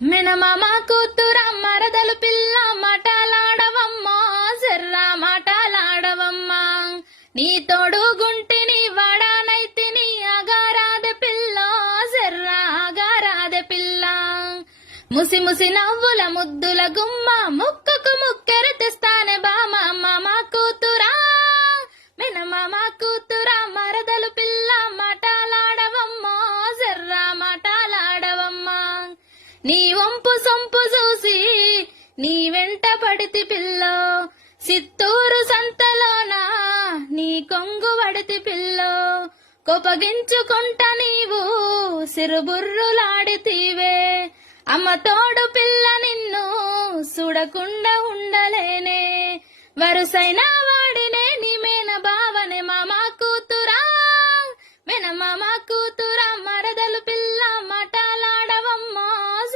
మెనమామ కూతుర మరదలు పిల్ల మాటలాడవమ్మా జర్రా మాటలాడవమ్మా నీ తోడు గుంటిని వడానైతిని అగారాద పిల్ల జర్రా అగారాద పిల్ల ముసి ముసి నవ్వుల ముద్దుల గుమ్మ ముక్కకు ముక్కెర తెస్తానే బామ మామ కూతురా మెనమామ కూతుర మరదలు పిల్ల మాటలాడవమ్మా జర్రా మాటలాడవమ్మా నీ వంపు సొంపు చూసి నీ వెంట పడితి పిల్లో సిత్తూరు సంతలోనా నీ కొంగు వడితి పిల్లో కొపగించుకుంట నీవు సిరుబుర్రులాడితీవే అమ్మ తోడు పిల్ల నిన్ను చూడకుండా ఉండలేనే వరుసైన వాడినే నీ మేన బావనే మామ కూతురా మెన మామ కూతురా